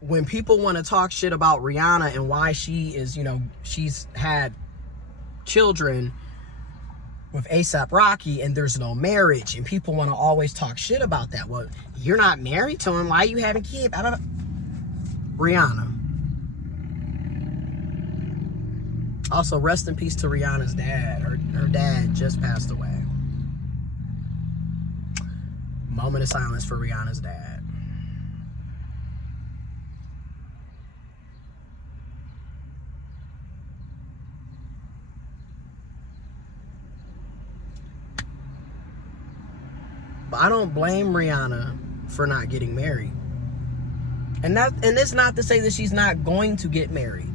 when people want to talk shit about Rihanna and why she is, you know, she's had children with A$AP Rocky and there's no marriage, and people want to always talk shit about that. Well, you're not married to him. Why are you having kids? I don't know. Rihanna. Also, rest in peace to Rihanna's dad. Her dad just passed away. Moment of silence for Rihanna's dad. But I don't blame Rihanna for not getting married. And it's not to say that she's not going to get married.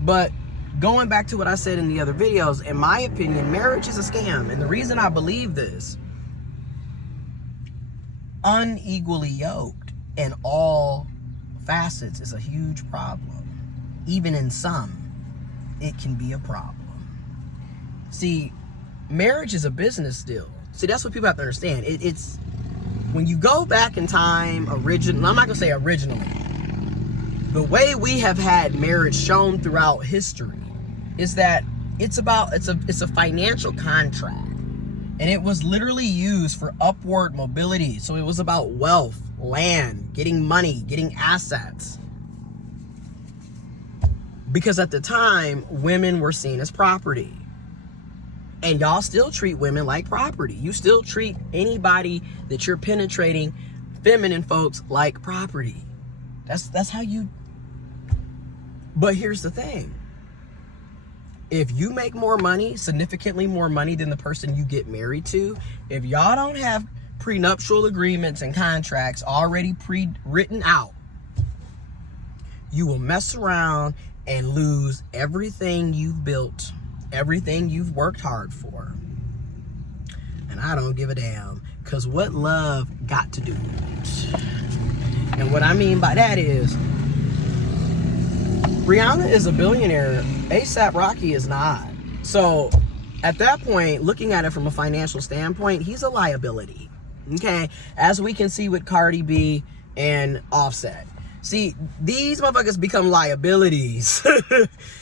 But going back to what I said in the other videos, in my opinion, marriage is a scam. And the reason I believe this, unequally yoked in all facets is a huge problem. Even in some, it can be a problem. See, marriage is a business deal. See, that's what people have to understand. It's when you go back in time, I'm not going to say originally, the way we have had marriage shown throughout history is that it's a financial contract, and it was literally used for upward mobility. So it was about wealth, land, getting money, getting assets. Because at the time, women were seen as property. And y'all still treat women like property. You still treat anybody that you're penetrating, feminine folks, like property. That's how you... But here's the thing. If you make more money, significantly more money than the person you get married to, if y'all don't have prenuptial agreements and contracts already pre-written out, you will mess around and lose everything you've built, everything you've worked hard for. And I don't give a damn, because what love got to do with it? And what I mean by that is, Rihanna is a billionaire, A$AP Rocky is not. So at that point, looking at it from a financial standpoint, he's a liability. Okay, as we can see with Cardi B and Offset. See, these motherfuckers become liabilities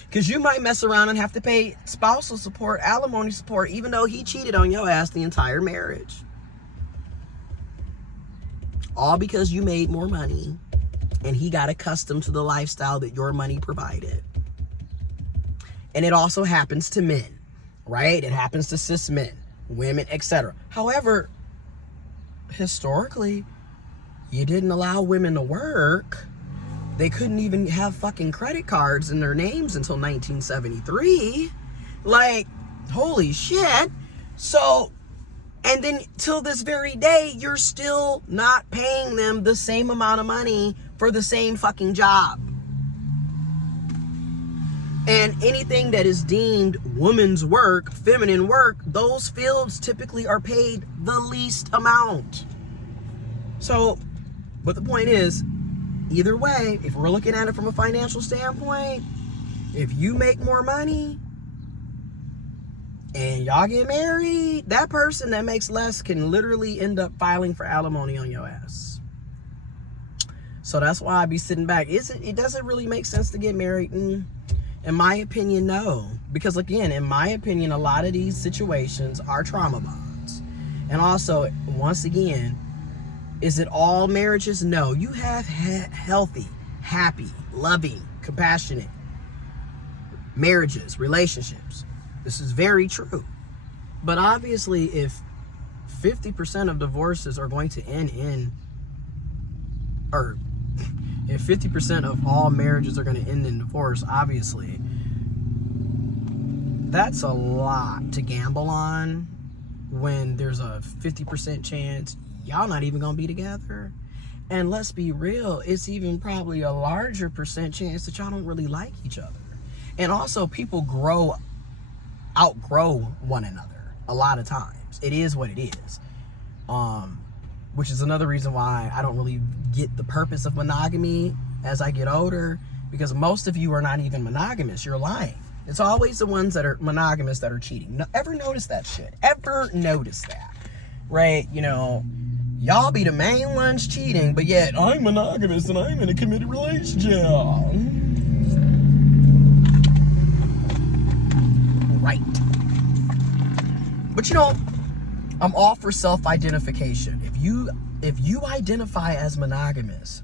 because you might mess around and have to pay spousal support, alimony support, even though he cheated on your ass the entire marriage. All because you made more money and he got accustomed to the lifestyle that your money provided. And it also happens to men, right? It happens to cis men, women, etc. However, historically, you didn't allow women to work. They couldn't even have fucking credit cards in their names until 1973. Like, holy shit. So, and then till this very day, you're still not paying them the same amount of money for the same fucking job. And anything that is deemed woman's work, feminine work, those fields typically are paid the least amount. So, but the point is, either way, if we're looking at it from a financial standpoint, if you make more money and y'all get married, that person that makes less can literally end up filing for alimony on your ass. So that's why I be sitting back. It doesn't really make sense to get married. In my opinion, no. Because again, in my opinion, a lot of these situations are trauma bonds. And also, once again, is it all marriages? No. You have healthy, happy, loving, compassionate marriages, relationships. This is very true. But obviously, if 50% of divorces are going to end in, or if 50% of all marriages are going to end in divorce, obviously, that's a lot to gamble on when there's a 50% chance y'all not even gonna be together. And let's be real, it's even probably a larger percent chance that y'all don't really like each other. And also, people outgrow one another a lot of times. It is what it is. Which is another reason why I don't really get the purpose of monogamy as I get older, because most of you are not even monogamous. You're lying. It's always the ones that are monogamous that are cheating. Ever notice that shit? Ever notice that? Right? You know, Y'all be the main ones cheating, but yet I'm monogamous and I'm in a committed relationship. Right. But you know, I'm all for self-identification. If you identify as monogamous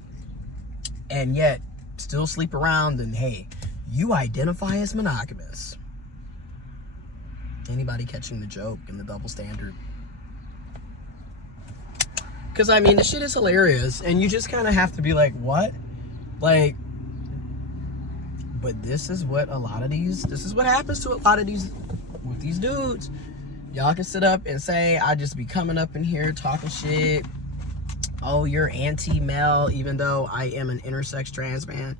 and yet still sleep around, then hey, you identify as monogamous. Anybody catching the joke and the double standard? Because I mean, the shit is hilarious, and you just kind of have to be like, what? Like, but this is what happens to a lot of these, with these dudes. Y'all can sit up and say, I just be coming up in here talking shit. Oh, you're anti-male, even though I am an intersex trans man.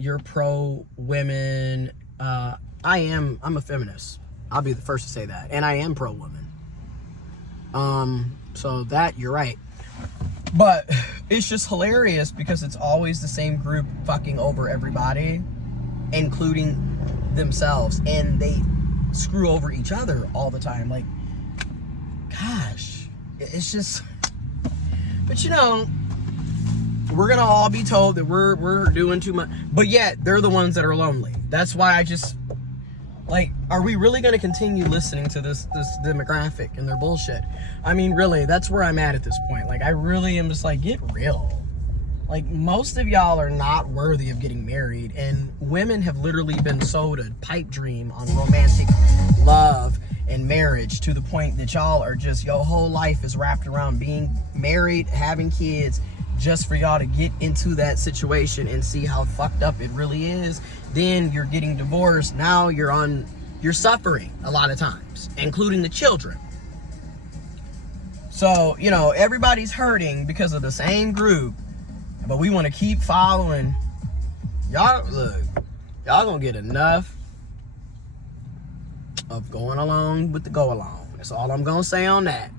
You're pro-women. I'm a feminist. I'll be the first to say that. And I am pro-woman. So that, you're right. But it's just hilarious because it's always the same group fucking over everybody, including themselves. And they screw over each other all the time. Like, gosh, it's just... But you know, we're gonna all be told that we're doing too much, but yet they're the ones that are lonely. That's why I just, like, are we really gonna continue listening to this demographic and their bullshit? I mean, really, that's where I'm at this point. Like, I really am just like, get real. Like, most of y'all are not worthy of getting married, and women have literally been sold a pipe dream on romantic love and marriage to the point that y'all are just, your whole life is wrapped around being married, having kids, just for y'all to get into that situation and see how fucked up it really is. Then you're getting divorced. Now you're suffering a lot of times, including the children. So, you know, everybody's hurting because of the same group, but we want to keep following. Y'all, look, y'all gonna get enough of going along with the go along. That's all I'm gonna say on that.